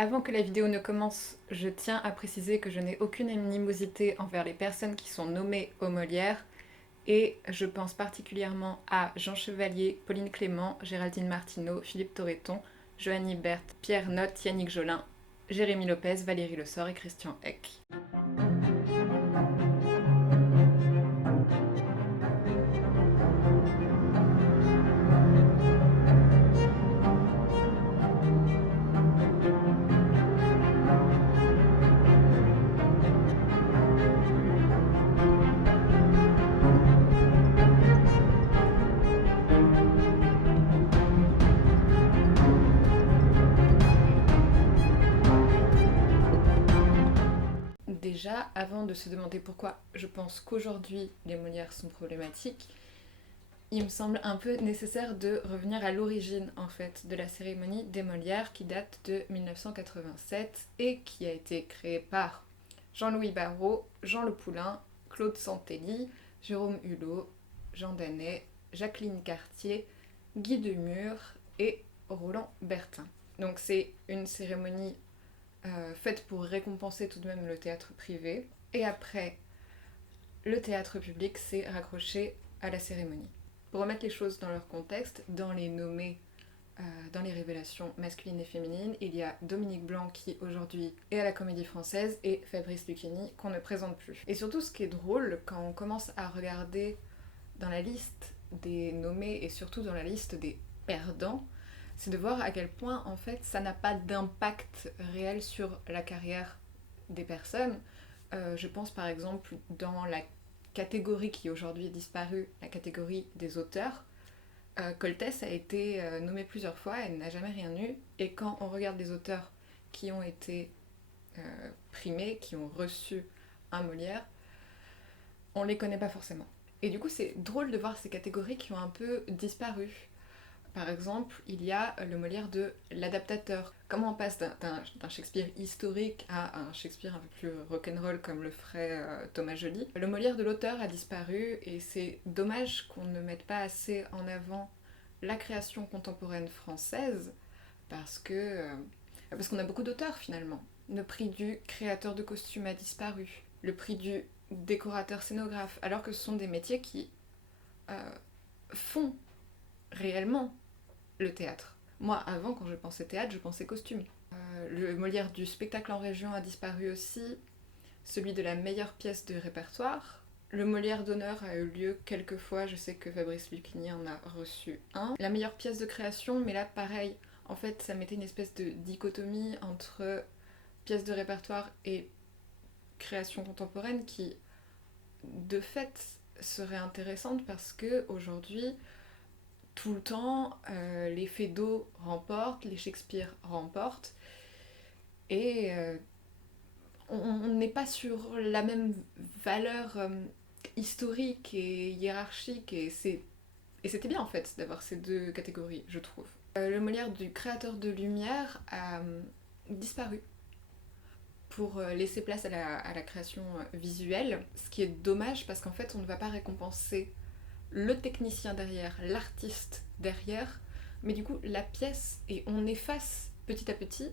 Avant que la vidéo ne commence, je tiens à préciser que je n'ai aucune animosité envers les personnes qui sont nommées aux Molières, et je pense particulièrement à Jean Chevalier, Pauline Clément, Géraldine Martineau, Philippe Torreton, Joanny Berthe, Pierre Notte, Yannick Jolin, Jérémy Lopez, Valérie Le Sort et Christian Eck. Déjà, avant de se demander pourquoi je pense qu'aujourd'hui les Molières sont problématiques, il me semble un peu nécessaire de revenir à l'origine en fait de la cérémonie des Molières qui date de 1987 et qui a été créée par Jean-Louis Barrault, Jean Le Poulain, Claude Santelli, Jérôme Hulot, Jean Danet, Jacqueline Cartier, Guy Demure et Roland Bertin. Donc c'est une cérémonie faite pour récompenser tout de même le théâtre privé. Et après, le théâtre public s'est raccroché à la cérémonie. Pour remettre les choses dans leur contexte, dans les nommés, dans les révélations masculines et féminines, il y a Dominique Blanc qui aujourd'hui est à la Comédie Française et Fabrice Lucchini qu'on ne présente plus. Et surtout ce qui est drôle quand on commence à regarder dans la liste des nommés et surtout dans la liste des perdants, c'est de voir à quel point en fait ça n'a pas d'impact réel sur la carrière des personnes. Je pense par exemple dans la catégorie qui aujourd'hui est disparue, la catégorie des auteurs. Coltès a été nommée plusieurs fois, elle n'a jamais rien eu. Et quand on regarde les auteurs qui ont été primés, qui ont reçu un Molière, on les connaît pas forcément. Et du coup, c'est drôle de voir ces catégories qui ont un peu disparu. Par exemple, il y a le Molière de l'adaptateur. Comment on passe d'un Shakespeare historique à un Shakespeare un peu plus rock'n'roll comme le ferait Thomas Joly. Le Molière de l'auteur a disparu et c'est dommage qu'on ne mette pas assez en avant la création contemporaine française parce qu'on a beaucoup d'auteurs finalement. Le prix du créateur de costumes a disparu. Le prix du décorateur scénographe, alors que ce sont des métiers qui euh, font réellement le théâtre. Moi, avant, quand je pensais théâtre, je pensais costume. Le Molière du spectacle en région a disparu aussi, celui de la meilleure pièce de répertoire. Le Molière d'honneur a eu lieu quelques fois, je sais que Fabrice Lucchini en a reçu un. La meilleure pièce de création, mais là pareil, en fait ça mettait une espèce de dichotomie entre pièce de répertoire et création contemporaine qui, de fait, serait intéressante parce que aujourd'hui, tout le temps, les Feydeau remportent, les Shakespeare remportent, et on n'est pas sur la même valeur historique et hiérarchique, et c'était bien en fait d'avoir ces deux catégories, je trouve. Le Molière du créateur de lumière a disparu pour laisser place à la création visuelle, ce qui est dommage parce qu'en fait on ne va pas récompenser le technicien derrière, l'artiste derrière, mais du coup la pièce, et on efface petit à petit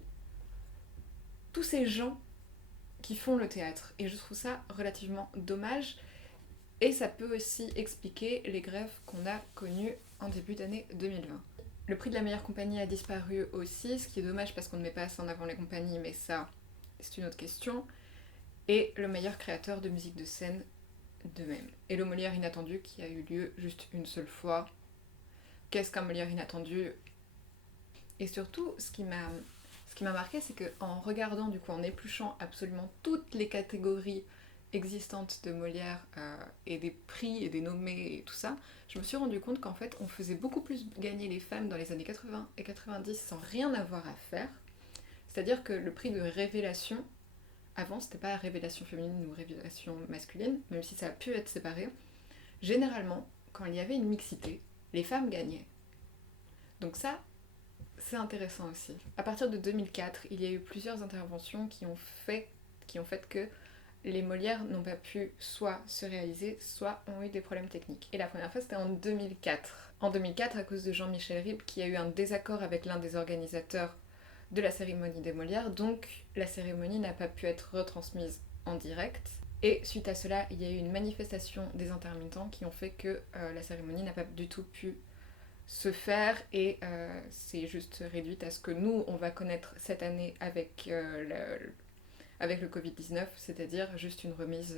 tous ces gens qui font le théâtre. Et je trouve ça relativement dommage, et ça peut aussi expliquer les grèves qu'on a connues en début d'année 2020. Le prix de la meilleure compagnie a disparu aussi, ce qui est dommage parce qu'on ne met pas assez en avant les compagnies, mais ça, c'est une autre question. Et le meilleur créateur de musique de scène de même. Et le Molière inattendu qui a eu lieu juste une seule fois. Qu'est-ce qu'un Molière inattendu? Et surtout, ce qui m'a marqué, c'est qu'en regardant, du coup, en épluchant absolument toutes les catégories existantes de Molière et des prix et des nommés et tout ça, je me suis rendu compte qu'en fait, on faisait beaucoup plus gagner les femmes dans les années 80 et 90 sans rien avoir à faire. C'est-à-dire que le prix de révélation, avant, c'était pas révélation féminine ou révélation masculine, même si ça a pu être séparé. Généralement, quand il y avait une mixité, les femmes gagnaient. Donc ça, c'est intéressant aussi. À partir de 2004, il y a eu plusieurs interventions qui ont fait que les Molières n'ont pas pu soit se réaliser, soit ont eu des problèmes techniques. Et la première fois, c'était en 2004. En 2004, à cause de Jean-Michel Ribes, qui a eu un désaccord avec l'un des organisateurs de la cérémonie des Molières, donc la cérémonie n'a pas pu être retransmise en direct. Et suite à cela, il y a eu une manifestation des intermittents qui ont fait que la cérémonie n'a pas du tout pu se faire et c'est juste réduite à ce que nous, on va connaître cette année avec, avec le Covid-19, c'est-à-dire juste une remise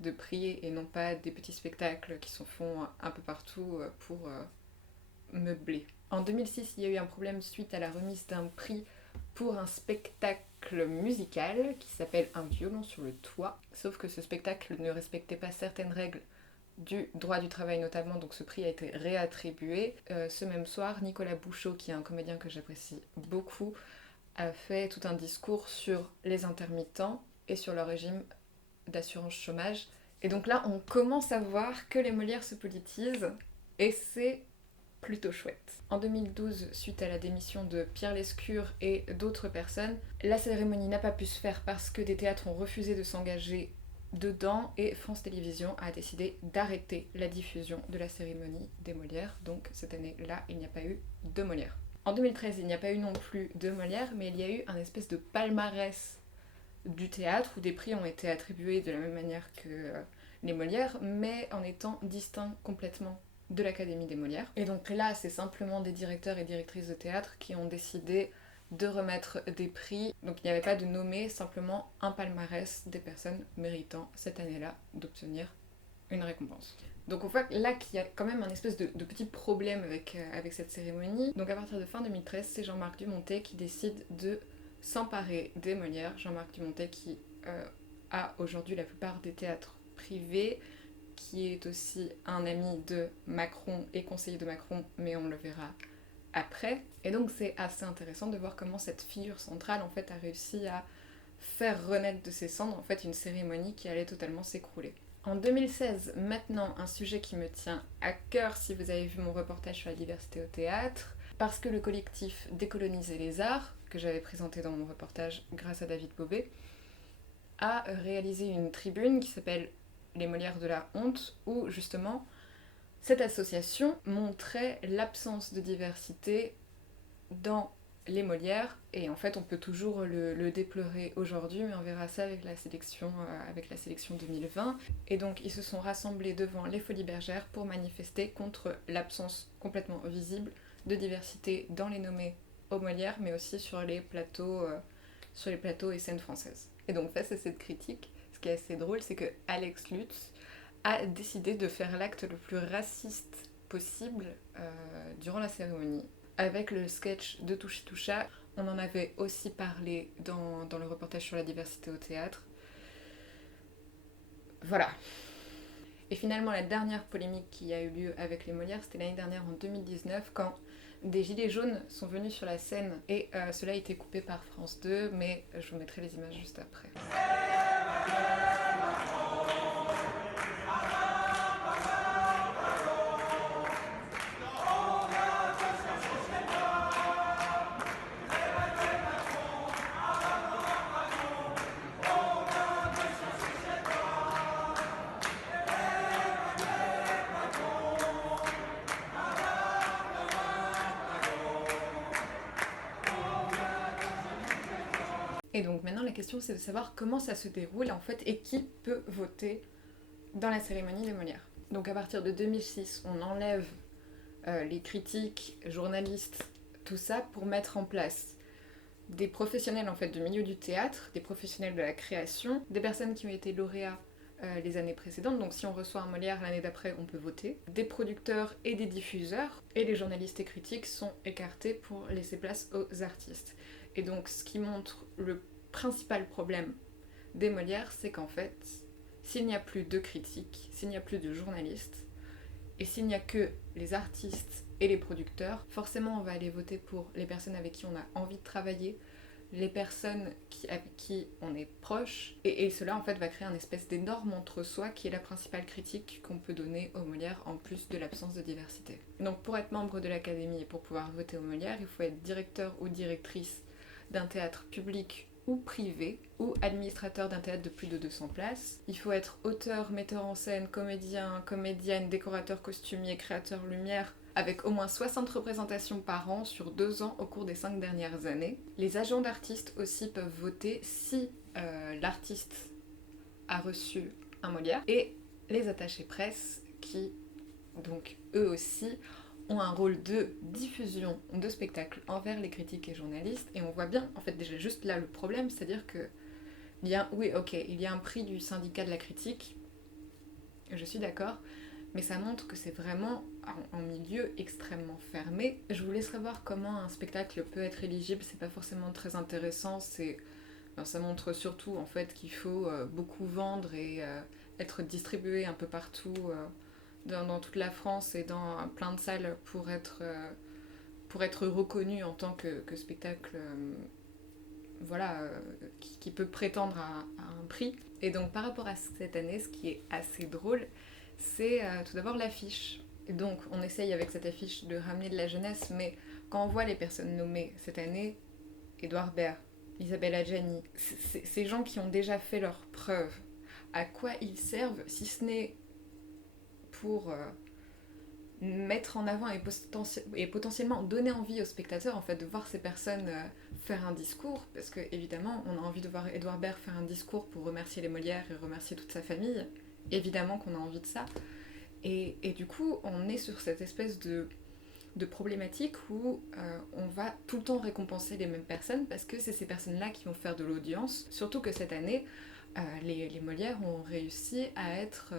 de prix et non pas des petits spectacles qui se font un peu partout pour meubler. En 2006, il y a eu un problème suite à la remise d'un prix pour un spectacle musical qui s'appelle Un violon sur le toit. Sauf que ce spectacle ne respectait pas certaines règles du droit du travail notamment, donc ce prix a été réattribué. Ce même soir, Nicolas Bouchot, qui est un comédien que j'apprécie beaucoup, a fait tout un discours sur les intermittents et sur leur régime d'assurance chômage. Et donc là, on commence à voir que les Molières se politisent et c'est plutôt chouette. En 2012, suite à la démission de Pierre Lescure et d'autres personnes, la cérémonie n'a pas pu se faire parce que des théâtres ont refusé de s'engager dedans et France Télévisions a décidé d'arrêter la diffusion de la cérémonie des Molières. Donc cette année-là, il n'y a pas eu de Molières. En 2013, il n'y a pas eu non plus de Molières, mais il y a eu un espèce de palmarès du théâtre où des prix ont été attribués de la même manière que les Molières, mais en étant distincts complètement de l'Académie des Molières. Et donc là, c'est simplement des directeurs et directrices de théâtre qui ont décidé de remettre des prix. Donc il n'y avait pas de nommé, simplement un palmarès des personnes méritant cette année-là d'obtenir une récompense. Donc on voit là qu'il y a quand même un espèce de petit problème avec cette cérémonie. Donc à partir de fin 2013, c'est Jean-Marc Dumontet qui décide de s'emparer des Molières. Jean-Marc Dumontet qui a aujourd'hui la plupart des théâtres privés, qui est aussi un ami de Macron et conseiller de Macron, mais on le verra après. Et donc c'est assez intéressant de voir comment cette figure centrale en fait a réussi à faire renaître de ses cendres en fait une cérémonie qui allait totalement s'écrouler. En 2016, maintenant un sujet qui me tient à cœur si vous avez vu mon reportage sur la diversité au théâtre, parce que le collectif Décoloniser les arts, que j'avais présenté dans mon reportage grâce à David Bobet, a réalisé une tribune qui s'appelle Les Molières de la honte, où justement cette association montrait l'absence de diversité dans les Molières, et en fait on peut toujours le déplorer aujourd'hui, mais on verra ça avec la sélection 2020. Et donc ils se sont rassemblés devant les Folies Bergères pour manifester contre l'absence complètement visible de diversité dans les nommés aux Molières, mais aussi sur les plateaux et scènes françaises. Et donc face à cette critique, ce qui est assez drôle, c'est que Alex Lutz a décidé de faire l'acte le plus raciste possible durant la cérémonie. Avec le sketch de Touchy Toucha, on en avait aussi parlé dans le reportage sur la diversité au théâtre. Voilà. Et finalement, la dernière polémique qui a eu lieu avec les Molières, c'était l'année dernière, en 2019, quand des gilets jaunes sont venus sur la scène, et cela a été coupé par France 2, mais je vous mettrai les images juste après. Et donc maintenant la question c'est de savoir comment ça se déroule en fait et qui peut voter dans la cérémonie des Molières. Donc à partir de 2006, on enlève les critiques, journalistes, tout ça pour mettre en place des professionnels en fait du milieu du théâtre, des professionnels de la création, des personnes qui ont été lauréats les années précédentes, donc si on reçoit un Molière l'année d'après, on peut voter, des producteurs et des diffuseurs, et les journalistes et critiques sont écartés pour laisser place aux artistes. Et donc ce qui montre le principal problème des Molières, c'est qu'en fait, s'il n'y a plus de critiques, s'il n'y a plus de journalistes, et s'il n'y a que les artistes et les producteurs, forcément on va aller voter pour les personnes avec qui on a envie de travailler, les personnes avec qui on est proche, et cela en fait va créer un espèce d'énorme entre-soi qui est la principale critique qu'on peut donner aux Molières en plus de l'absence de diversité. Donc pour être membre de l'Académie et pour pouvoir voter aux Molières, il faut être directeur ou directrice d'un théâtre public ou privé, ou administrateur d'un théâtre de plus de 200 places. Il faut être auteur, metteur en scène, comédien, comédienne, décorateur, costumier, créateur lumière, avec au moins 60 représentations par an sur 2 ans au cours des 5 dernières années. Les agents d'artistes aussi peuvent voter si l'artiste a reçu un Molière, et les attachés presse qui, donc eux aussi, ont un rôle de diffusion de spectacles envers les critiques et journalistes, et on voit bien, en fait déjà juste là le problème, c'est-à-dire que il y a un prix du syndicat de la critique, je suis d'accord, mais ça montre que c'est vraiment un milieu extrêmement fermé. Je vous laisserai voir comment un spectacle peut être éligible, c'est pas forcément très intéressant, ça montre surtout en fait qu'il faut beaucoup vendre et être distribué un peu partout dans toute la France et dans plein de salles pour être reconnu en tant que spectacle qui peut prétendre à un prix. Et donc par rapport à cette année, ce qui est assez drôle, c'est tout d'abord l'affiche. Et donc on essaye avec cette affiche de ramener de la jeunesse, mais quand on voit les personnes nommées cette année, Édouard Baird, Isabelle Adjani, ces gens qui ont déjà fait leurs preuves, à quoi ils servent si ce n'est pour mettre en avant et potentiellement donner envie aux spectateurs en fait de voir ces personnes faire un discours, parce que évidemment on a envie de voir Édouard Baird faire un discours pour remercier les Molières et remercier toute sa famille, évidemment qu'on a envie de ça, et du coup on est sur cette espèce de problématique où on va tout le temps récompenser les mêmes personnes parce que c'est ces personnes-là qui vont faire de l'audience, surtout que cette année, les Molières ont réussi à être,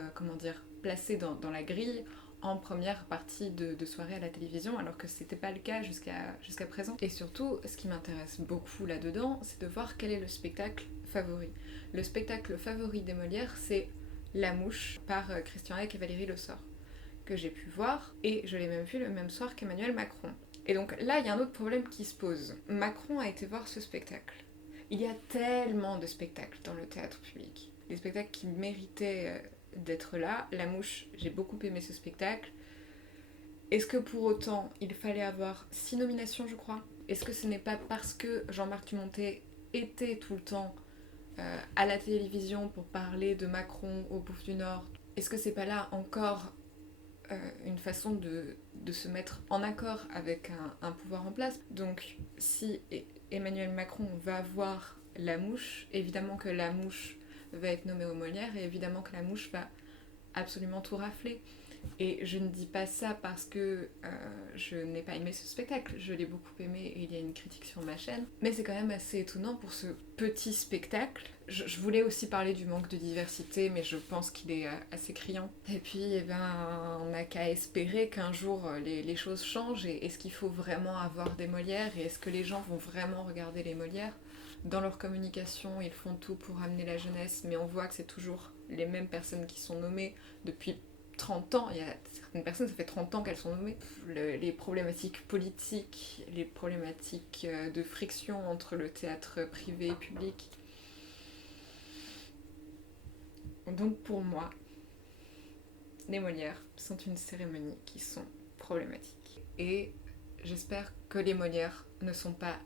placés dans la grille en première partie de soirée à la télévision, alors que c'était pas le cas jusqu'à présent. Et surtout, ce qui m'intéresse beaucoup là-dedans, c'est de voir quel est le spectacle favori. Le spectacle favori des Molières, c'est La Mouche par Christian Eck et Valérie Le Sort, que j'ai pu voir, et je l'ai même vu le même soir qu'Emmanuel Macron. Et donc là, il y a un autre problème qui se pose. Macron a été voir ce spectacle. Il y a tellement de spectacles dans le théâtre public. Des spectacles qui méritaient d'être là. La Mouche, j'ai beaucoup aimé ce spectacle. Est-ce que pour autant, il fallait avoir 6 nominations, je crois? Est-ce que ce n'est pas parce que Jean-Marc Dumontet était tout le temps à la télévision pour parler de Macron au Bouffe du Nord? Est-ce que c'est pas là encore une façon de se mettre en accord avec un pouvoir en place? Donc si Emmanuel Macron va voir La Mouche, évidemment que La Mouche va être nommée aux Molières, et évidemment que La Mouche va absolument tout rafler. Et je ne dis pas ça parce que je n'ai pas aimé ce spectacle, je l'ai beaucoup aimé et il y a une critique sur ma chaîne, mais c'est quand même assez étonnant pour ce petit spectacle. Je voulais aussi parler du manque de diversité, mais je pense qu'il est assez criant. Et puis, on n'a qu'à espérer qu'un jour les choses changent, et est-ce qu'il faut vraiment avoir des Molières, et est-ce que les gens vont vraiment regarder les Molières? Dans leur communication, ils font tout pour amener la jeunesse, mais on voit que c'est toujours les mêmes personnes qui sont nommées depuis 30 ans, il y a certaines personnes, ça fait 30 ans qu'elles sont nommées. Les problématiques politiques, les problématiques de friction entre le théâtre privé et public. Donc pour moi, les Molières sont une cérémonie qui sont problématiques. Et j'espère que les Molières ne sont pas,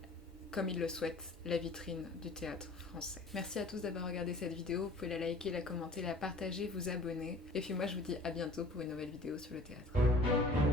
comme ils le souhaitent, la vitrine du théâtre français. Merci à tous d'avoir regardé cette vidéo, vous pouvez la liker, la commenter, la partager, vous abonner. Et puis moi je vous dis à bientôt pour une nouvelle vidéo sur le théâtre.